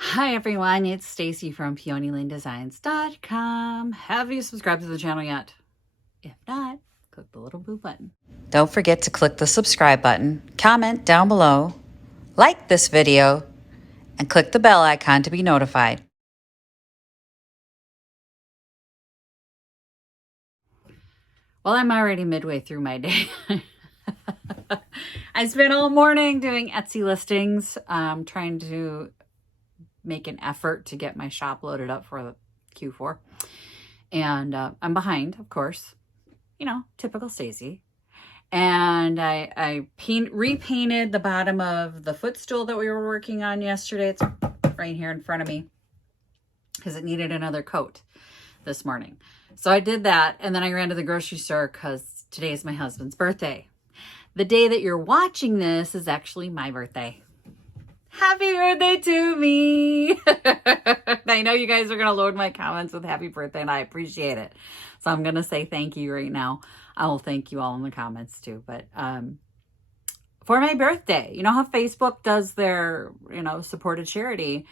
Hi everyone, it's Stacy from PeonyLaneDesigns.com. Have you subscribed to the channel yet? If not, click the little blue button. Don't forget to click the subscribe button, comment down below, like this video, and click the bell icon to be notified. Well, I'm already midway through my day. I spent all morning doing Etsy listings, trying to make an effort to get my shop loaded up for the Q4. And I'm behind, of course. You know, typical Stacy. And I repainted the bottom of the footstool that we were working on yesterday. It's right here in front of me because it needed another coat this morning. So I did that, and then I ran to the grocery store because today is my husband's birthday. The day that you're watching this is actually my birthday. Happy birthday to me. I know you guys are going to load my comments with happy birthday, and I appreciate it. So I'm going to say thank you right now. I will thank you all in the comments too. But for my birthday, you know how Facebook does their, supported charity?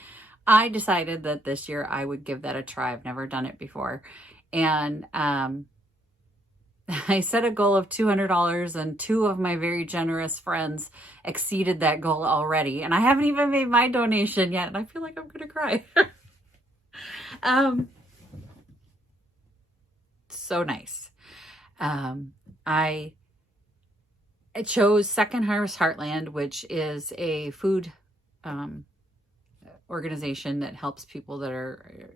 I decided that this year I would give that a try. I've never done it before. And I set a goal of $200, and two of my very generous friends exceeded that goal already. And I haven't even made my donation yet, and I feel like I'm going to cry. So nice. I chose Second Harvest Heartland, which is a food organization that helps people that are,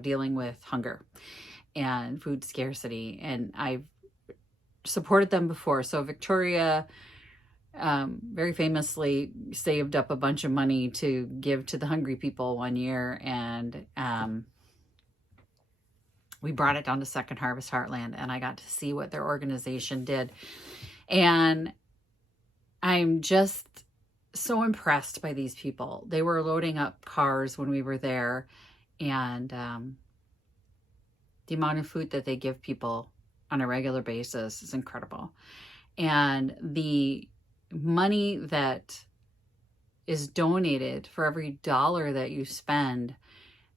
dealing with hunger and food scarcity. And I've supported them before. So Victoria very famously saved up a bunch of money to give to the hungry people one year. And we brought it down to Second Harvest Heartland, and I got to see what their organization did. And I'm just so impressed by these people. They were loading up cars when we were there, and the amount of food that they give people on a regular basis is incredible. And the money that is donated for every dollar that you spend,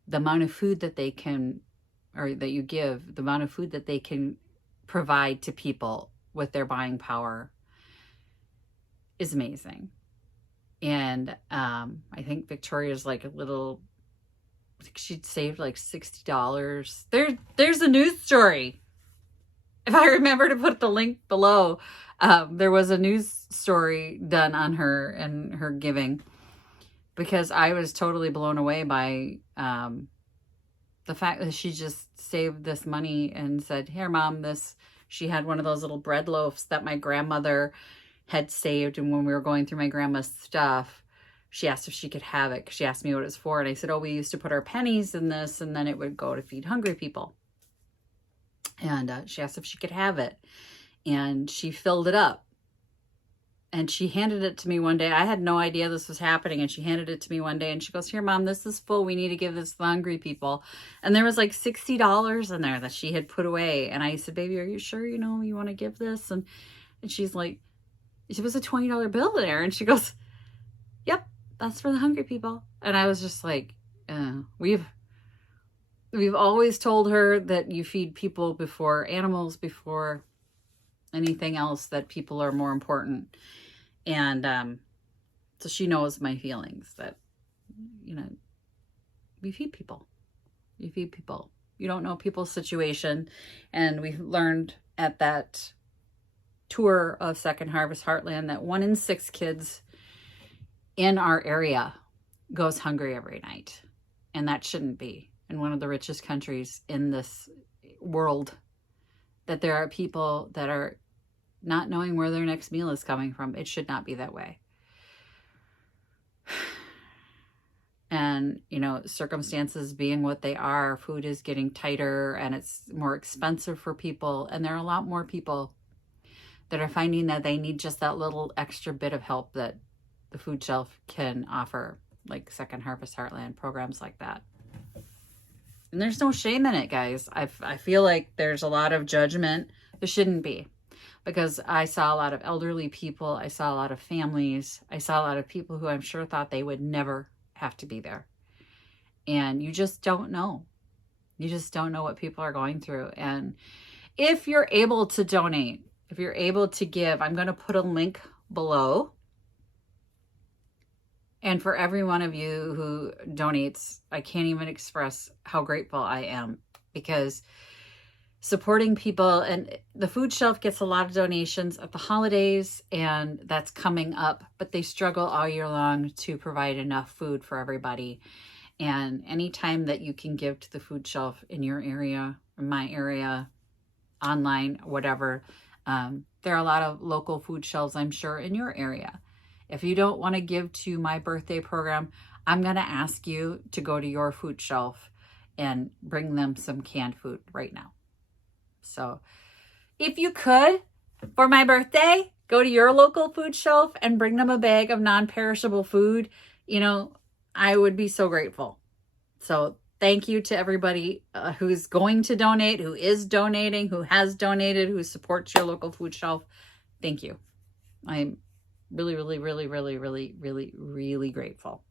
the amount of food that they can, or that you give, the amount of food that they can provide to people with their buying power is amazing. And I think Victoria's like a little, I think she'd saved like $60. There's a news story. If I remember to put the link below, there was a news story done on her and her giving, because I was totally blown away by the fact that she just saved this money and said, here, Mom, this, she had one of those little bread loaves that my grandmother had saved. And when we were going through my grandma's stuff, she asked if she could have it. She asked me what it was for. And I said, oh, we used to put our pennies in this, and then it would go to feed hungry people. And she asked if she could have it. And she filled it up. And she handed it to me one day. I had no idea this was happening. And she handed it to me one day. And she goes, here, Mom, this is full. We need to give this to the hungry people. And there was like $60 in there that she had put away. And I said, baby, are you sure you want to give this? And she's like, it was a $20 bill there. And she goes, yep, that's for the hungry people. And I was just like, we've always told her that you feed people before animals, before anything else, that people are more important. And so she knows my feelings that, we feed people. You feed people. You don't know people's situation. And we learned at that tour of Second Harvest Heartland that 1 in 6 kids in our area goes hungry every night. And that shouldn't be. In one of the richest countries in this world, that there are people that are not knowing where their next meal is coming from. It should not be that way. And, circumstances being what they are, food is getting tighter and it's more expensive for people. And there are a lot more people that are finding that they need just that little extra bit of help that the food shelf can offer, like Second Harvest Heartland, programs like that. And there's no shame in it, guys. I feel like there's a lot of judgment. There shouldn't be, because I saw a lot of elderly people. I saw a lot of families. I saw a lot of people who I'm sure thought they would never have to be there. and you just don't know. You just don't know what people are going through. And if you're able to donate, if you're able to give, I'm going to put a link below. And for every one of you who donates, I can't even express how grateful I am, because supporting people, and the food shelf gets a lot of donations at the holidays, and that's coming up, but they struggle all year long to provide enough food for everybody. And anytime that you can give to the food shelf in your area, in my area, online, whatever, there are a lot of local food shelves, I'm sure, in your area. If you don't want to give to my birthday program, I'm going to ask you to go to your food shelf and bring them some canned food right now. So if you could, for my birthday, go to your local food shelf and bring them a bag of non-perishable food, you know, I would be so grateful. So thank you to everybody who's going to donate, who is donating, who has donated, who supports your local food shelf. Thank you. I'm really, really, really, really, really, really, really grateful.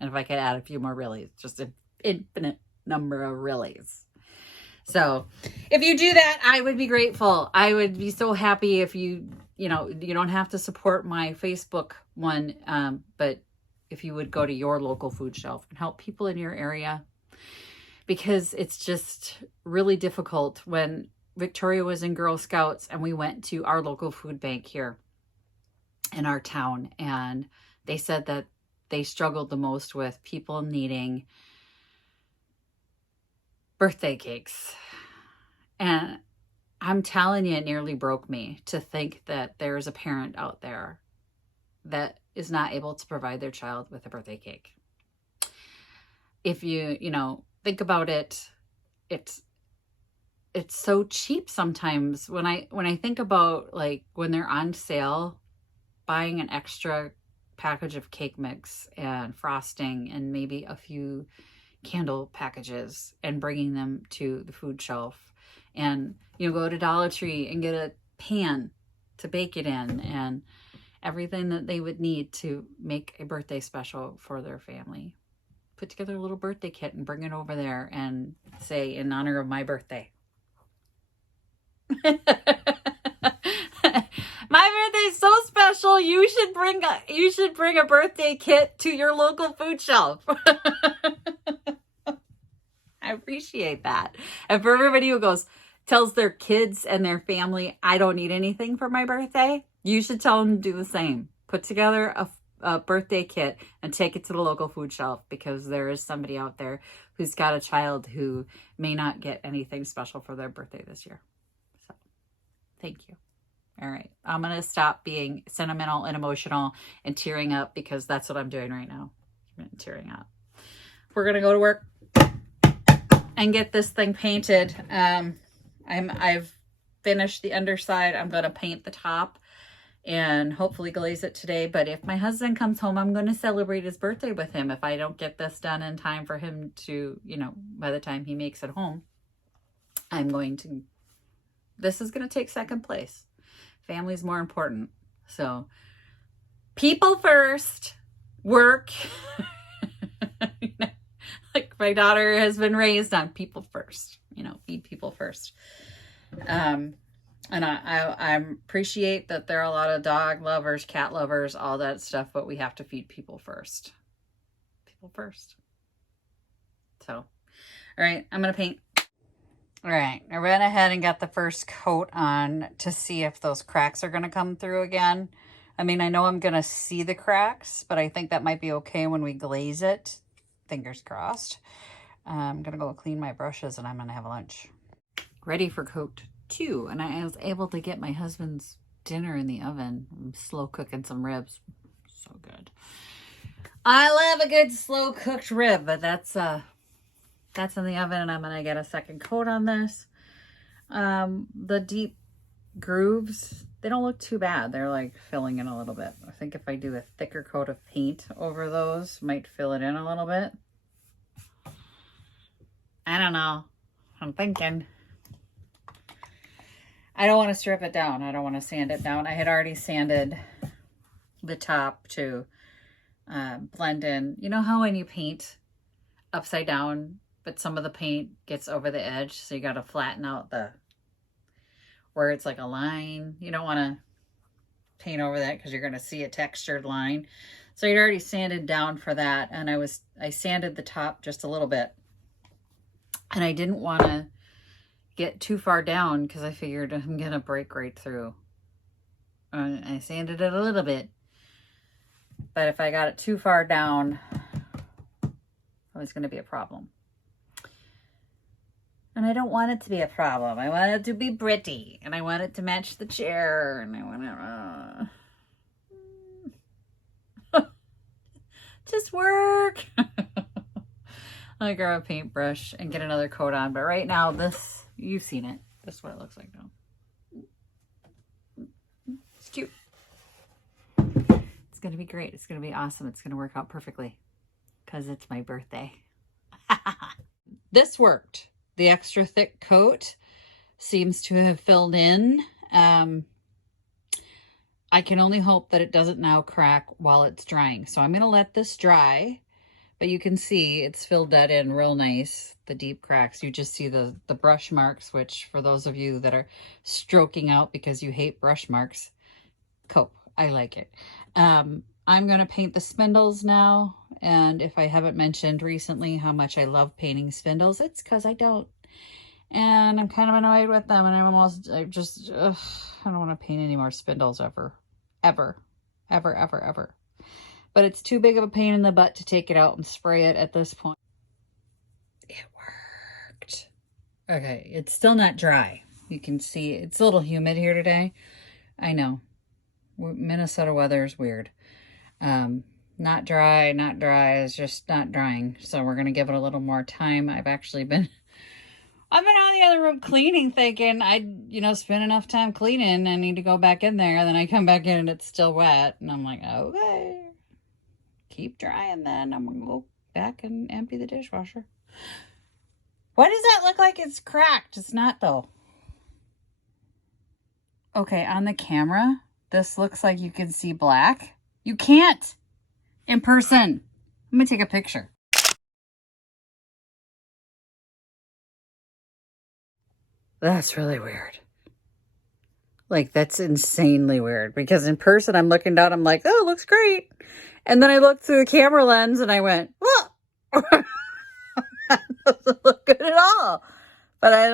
And if I could add a few more reallys, just an infinite number of reallys. So if you do that, I would be grateful. I would be so happy if you don't have to support my Facebook one, but if you would go to your local food shelf and help people in your area, because it's just really difficult. When Victoria was in Girl Scouts and we went to our local food bank here in our town, and they said that they struggled the most with people needing birthday cakes. And I'm telling you, it nearly broke me to think that there's a parent out there that is not able to provide their child with a birthday cake. If you think about it, it's so cheap sometimes. When I think about, like, when they're on sale, buying an extra package of cake mix and frosting and maybe a few candle packages and bringing them to the food shelf, and go to Dollar Tree and get a pan to bake it in, and everything that they would need to make a birthday special for their family. Put together a little birthday kit and bring it over there and say, in honor of my birthday. My birthday is so special. You should bring a birthday kit to your local food shelf. I appreciate that. And for everybody who tells their kids and their family, I don't need anything for my birthday, you should tell them to do the same. Put together a birthday kit and take it to the local food shelf, because there is somebody out there who's got a child who may not get anything special for their birthday this year. So thank you. All right. I'm going to stop being sentimental and emotional and tearing up, because that's what I'm doing right now. I'm tearing up. We're going to go to work and get this thing painted. I've finished the underside. I'm going to paint the top and hopefully glaze it today. But if my husband comes home, I'm going to celebrate his birthday with him. If I don't get this done in time for him to, by the time he makes it home, this is going to take second place. Family's more important. So people first, work. Like my daughter has been raised on people first, feed people first. And I appreciate that there are a lot of dog lovers, cat lovers, all that stuff, but we have to feed people first. People first. So, all right, I'm going to paint. All right, I ran ahead and got the first coat on to see if those cracks are going to come through again. I mean, I know I'm going to see the cracks, but I think that might be okay when we glaze it. Fingers crossed. I'm going to go clean my brushes and I'm going to have lunch. Ready for coat 2. And I was able to get my husband's dinner in the oven. I'm slow cooking some ribs. So good. I love a good slow cooked rib, but that's in the oven, and I'm going to get a second coat on this. The deep grooves, they don't look too bad. They're like filling in a little bit. I think if I do a thicker coat of paint over those, might fill it in a little bit. I don't know. I'm thinking. I don't want to strip it down. I don't want to sand it down. I had already sanded the top to blend in. You know how when you paint upside down, but some of the paint gets over the edge. So you got to flatten out where it's like a line. You don't want to paint over that because you're going to see a textured line. So you'd already sanded down for that. And I sanded the top just a little bit. And I didn't want to get too far down because I figured I'm going to break right through. I sanded it a little bit. But if I got it too far down, it was going to be a problem. And I don't want it to be a problem. I want it to be pretty. And I want it to match the chair. And I want it... just work. I'll grab a paintbrush and get another coat on. But right now, this, you've seen it. This is what it looks like now. It's cute. It's going to be great. It's going to be awesome. It's going to work out perfectly because it's my birthday. This worked. The extra thick coat seems to have filled in. I can only hope that it doesn't now crack while it's drying. So I'm going to let this dry, but you can see it's filled that in real nice, the deep cracks. You just see the brush marks, which for those of you that are stroking out because you hate brush marks, cope. I like it. I'm going to paint the spindles now. And if I haven't mentioned recently how much I love painting spindles, it's because I don't. And I'm kind of annoyed with them. And I don't want to paint any more spindles ever. But it's too big of a pain in the butt to take it out and spray it at this point. It worked. Okay, it's still not dry. You can see it's a little humid here today. I know. Minnesota weather is weird. Not dry. It's just not drying. So we're going to give it a little more time. I've been out in the other room cleaning, thinking I'd, spend enough time cleaning. I need to go back in there. And then I come back in and it's still wet. And I'm like, okay, keep drying then. I'm going to go back and empty the dishwasher. Why does that look like it's cracked? It's not though. Okay, on the camera, this looks like you can see black. You can't in person. I'm going to take a picture. That's really weird. Like, that's insanely weird because in person, I'm looking down, I'm like, oh, it looks great. And then I looked through the camera lens and I went, well, that doesn't look good at all. But I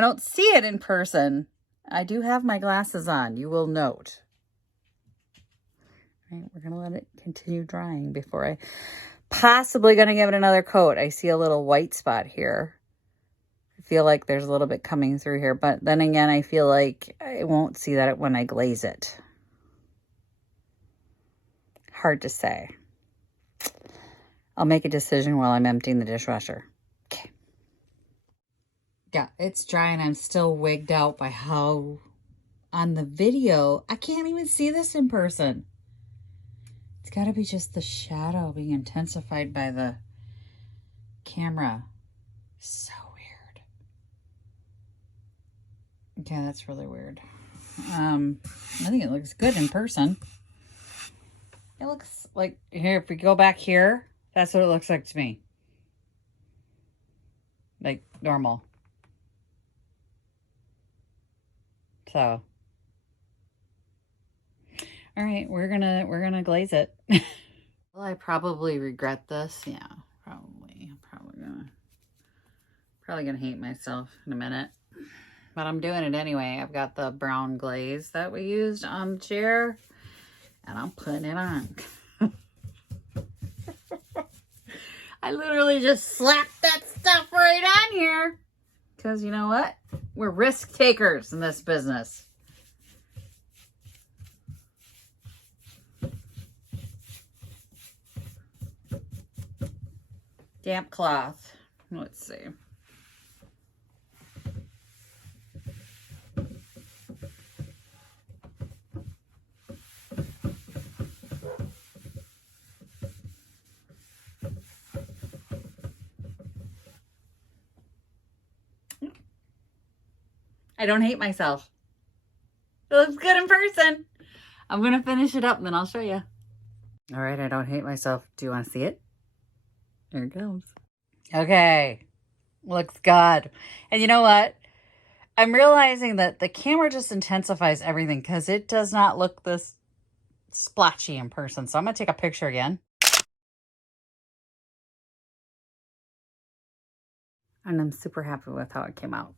don't see it in person. I do have my glasses on, you will note. All right, we're going to let it continue drying before I possibly going to give it another coat. I see a little white spot here. I feel like there's a little bit coming through here, but then again, I feel like I won't see that when I glaze it. Hard to say. I'll make a decision while I'm emptying the dishwasher. Okay. Yeah, it's dry and I'm still wigged out by how on the video, I can't even see this in person. It's got to be just the shadow being intensified by the camera. So weird. Okay, that's really weird. I think it looks good in person. It looks like, here, if we go back here, that's what it looks like to me. Like normal. So, all right, we're gonna glaze it. Will I probably regret this? Yeah, probably. I'm probably gonna hate myself in a minute. But I'm doing it anyway. I've got the brown glaze that we used on the chair, and I'm putting it on. I literally just slapped that stuff right on here. Because you know what? We're risk takers in this business. Damp cloth. Let's see. I don't hate myself. It looks good in person. I'm going to finish it up and then I'll show you. All right, I don't hate myself. Do you want to see it? There it goes. Okay. Looks good. And you know what? I'm realizing that the camera just intensifies everything because it does not look this splotchy in person. So I'm going to take a picture again. And I'm super happy with how it came out.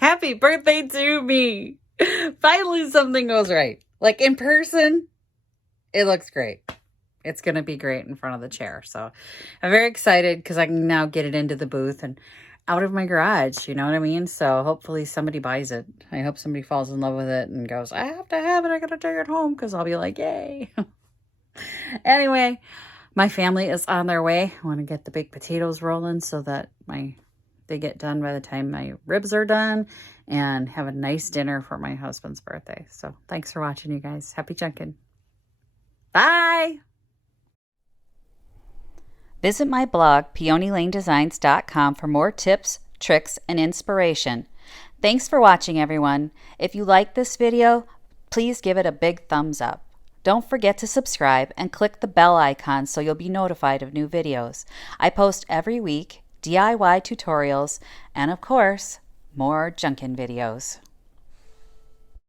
Happy birthday to me! Finally something goes right. Like in person, it looks great. It's going to be great in front of the chair. So I'm very excited because I can now get it into the booth and out of my garage. You know what I mean? So hopefully somebody buys it. I hope somebody falls in love with it and goes, I have to have it. I got to take it home, because I'll be like, yay. Anyway, my family is on their way. I want to get the baked potatoes rolling so that they get done by the time my ribs are done, and have a nice dinner for my husband's birthday. So thanks for watching, you guys. Happy junkin'. Bye. Visit my blog, peonylanedesigns.com, for more tips, tricks, and inspiration. Thanks for watching, everyone. If you like this video, please give it a big thumbs up. Don't forget to subscribe and click the bell icon so you'll be notified of new videos. I post every week DIY tutorials and, of course, more junkin' videos.